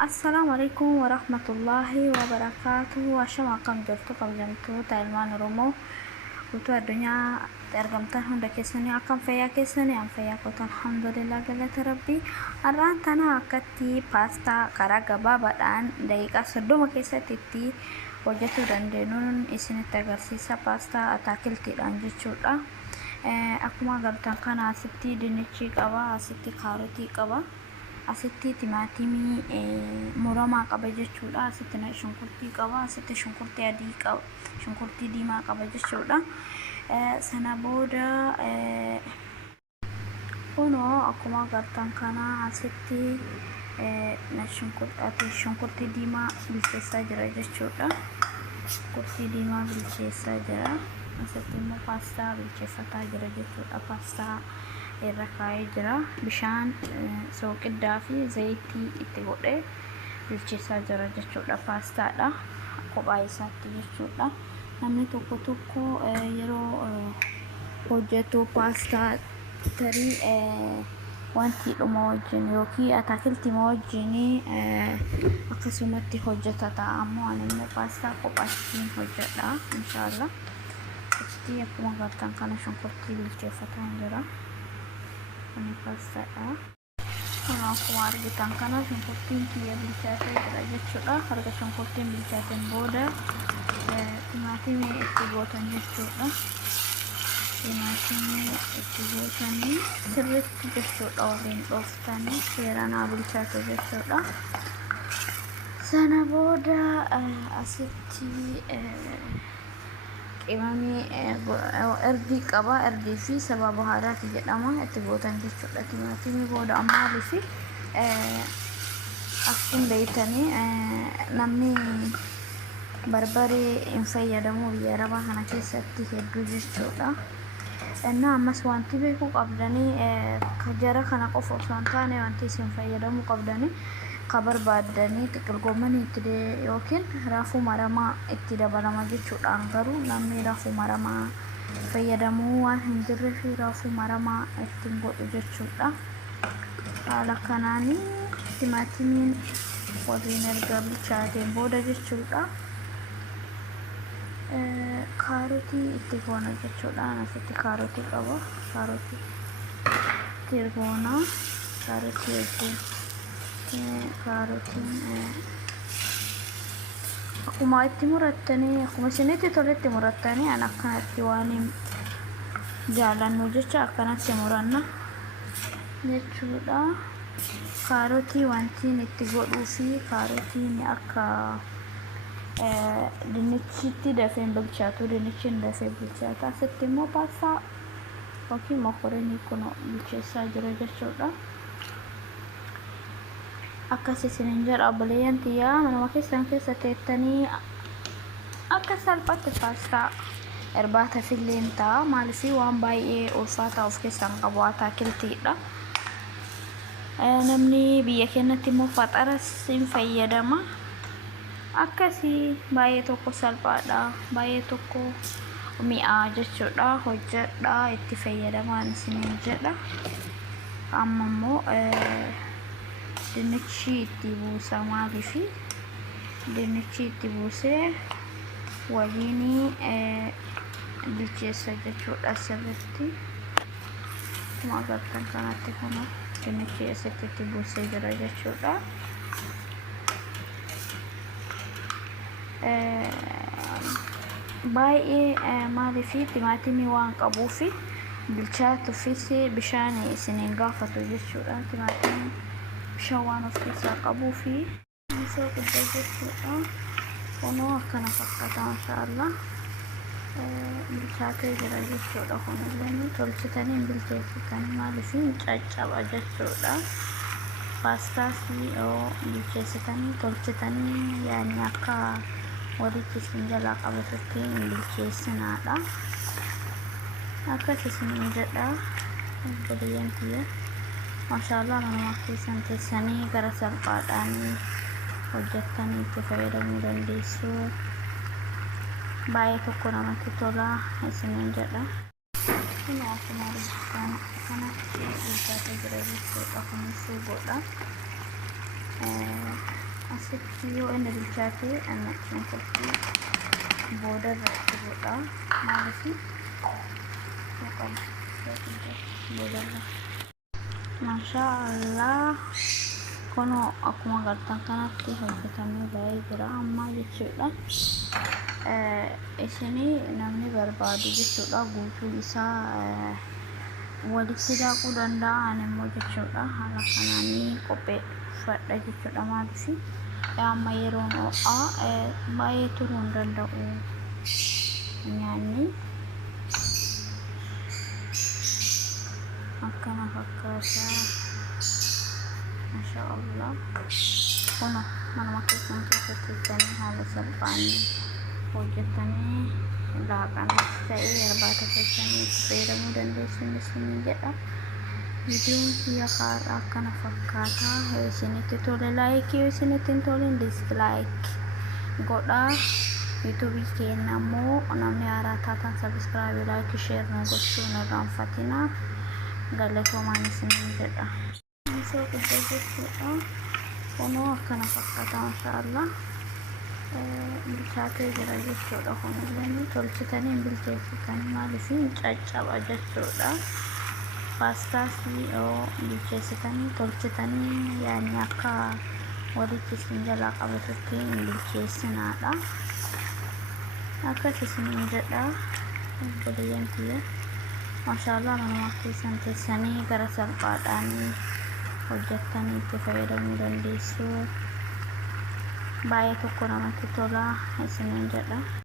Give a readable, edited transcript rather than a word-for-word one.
Assalamualaikum warahmatullahi wabarakatuh. Ashama akkam jirtu kabajamtoota ilmaan Oromoo guutuu addunyaa argamtan hunda keessanii akkam fayyaa keessanii an fayyaa kootu alhamdulillah galata rabbii. Har'aan tana akkatti paastaa karaa gabaabaadhaan daqiiqaa 30 keessatti itti hojjechuu dandeenyuun isinitti agarsiisa. Paastaa ataakiltiidhaan jechuudha. Akkuma agartan kana asitti dinnichi qaba, asitti kaarotii qaba, asitti timaatimii muramaa qaba jechuudha. Asitti shunkurtii qaba, asitti shunkurtii adii qaba, shunkurtii diimaa qaba jechuudha. Sana booda kunoo akkuma agartan kana asitti shunkurtii diimaa bilcheessaa jira jechuudha. Shunkurtii diimaa bilcheessaa jira. Asitti immoo paastaa bilcheeffataa jira jechuudha. Paastaa irra kaa'ee jira. Bishaan soogiddaa fi zayitii itti godhee bilcheessaa jira jechuudha. Paastaadha kophaa isaatti jechuudha. Namni tokko tokko yeroo hojjetu paastaa tarii wanti dhuma wajjin yookiin ataakiltii wajjin akkasumatti hojjetata. Ammoo ani immoo paastaa kophaatti hojjedha inshallah. Itti akkuma agartan kana shunkurtii bilcheeffataa jira. Ini pastaadha. Akkuma argitan kana shunkurtiin kiyya bilchaatee jira jechuudha. Harga shunkurtiin bilchaateen booda timaatimii itti gootan jechuudha. Timaatimii itti gootanii sirriitti jechuudha waliin dhooftanii seeraan haa bilchaatu jechuudha. Sana booda asitti qimamii erdii qaba. Erdii fi sababa bahaaraati jedhama itti gootan jechuudha. Timaatimii booda ammaaliif akkuma beeytanii namni barbaree hin fayyadamu biyya arabaa kana keessatti hedduu jechuudha. Ammas wanti beekuu qabdanii jara kana qofa osoo hin taane wanti isin fayyadamuu qabdanii kabarbaaddanii xiqqil goomanii itti yookiin raafuu maramaa itti dabalama jechuudhaan garuu namni raafuu maramaa fayyadamuu waan hin jirreef raafuu maramaa ittiin godhu jechuudha. Haala kanaanii timaatimiin waliin erga bilchaateen booda jechuudha. Kaarotii itti goona jechuudha. Asitti kaarotii qaba. Kaarotii itti goona. Kaarotii wajjin kaarotiin akkuma itti murattanii akkuma isinitti toletti murattanii an akkanatti waan jaalannu jecha akkanatti muranna jechuudha. Kaarotii wantiin itti godhuu fi kaarotiin akka dinnichitti dafee bilchaatu, dinnichiin dafee bilchaata. Asitti immoo paastaa yookiin mokoronii kun bilcheessaa jira jechuudha. Akkas isinin jedha obboleeyyan tiyyaa manuma keessan keessa teettanii akka salphaatti paastaa irbaata filleen ta'a. Maaliif waan baay'ee ulfaataa of keessan qabu ataakiltiidha. Namni biyya keenyatti immoo faxaras hin fayyadama. Akkasii baay'ee tokko salphaadha, baay'ee tokko mi'aa jechuudha. Hojjedhaa itti fayyadamaan isinin jedha. Amma immoo dinnichi itti buusa. Maaliif dinnichi itti buusee waliin bilcheessa jechuudha. Sirriitti akkuma agartan kanatti kun dinnichi asitti itti buusee jira jechuudha. Baay'ee maaliif timaatimii waan qabuuf bilchaatuufis bishaan isiniin gaafatu jechuudha. Timaatimii bishaan waan of keessaa qabuuf misoo guddaa jechuudha. Kunoo akkana fakkaata mashaallah. Bilchaatee jira jechuudha. Kunillee tolchitanii hin bilcheessitanii maaliif hin caccaba jechuudha. Paastaas yoo bilcheessitanii tolchitanii yaani akka walitti isin jalaa qabatutti hin bilcheessinaadha. Akkas isin jedha obboleeyyan tiyya. Mashaallah manuma keessan teessanii gara salphaadhaan hojjettanii itti fayyadamuu dandeessu. Baay'ee tokko namatti tola isinin jedha. Kun akkuma argitan kanatti bilchaatee jira jechuudha. Kun suugoodha. asitti yoo inni bilchaate shunkurtii booda irra jirudha. Maaliif booda irra maashaallah kunoo akkuma agartan kanatti hojjetamee ba'ee jira amma jechuudha. Isinii namni barbaadu jechuudha guutuu isaa walitti daakuu danda'an immoo jechuudha haala kanaanii qopheeffadha jechuudha. Maaliif amma yeroon ho'aa baay'ee turuu hin danda'u nyaanni akkana fakkaata. Maashaallah kunoo manuma keessan keessatti hojjetanii haala salphaan hojjetanii laaqanas ta'ee irbaata keessanii itti fayyadamuu dandeessu isin jedha. Viidiyoon kiyya har'aa akkana fakkaata. Yoo isinitti tole laayikii, yoo isinitti hin tole dislaayik godhaa. Yuutuubii keenya immoo namni haaraa taatan sabiskiraayib, laayikii, sheer nu gochuu hin irraanfatinaa. Galatoomaa isiniin jedha. Misoo guddaa jechuudha. Kunoo akkana fakkaata maashaallah. Bilchaatee jira jechuudha. Kunillee tolchitanii hin bilcheessitanii maaliif hin caccaba jechuudha. Paastaas yoo bilcheessitanii tolchitanii yaani akka walitti isin jalaa qabatutti hin bilcheessinaadha. Akkas isin jedha obboleeyyan kiyya. Maashaallah manuma keessan teessanii gara salphaadhaan hojjettanii itti fayyadamuu dandeessu. Baay'ee tokko namatti tola isiniin jedha.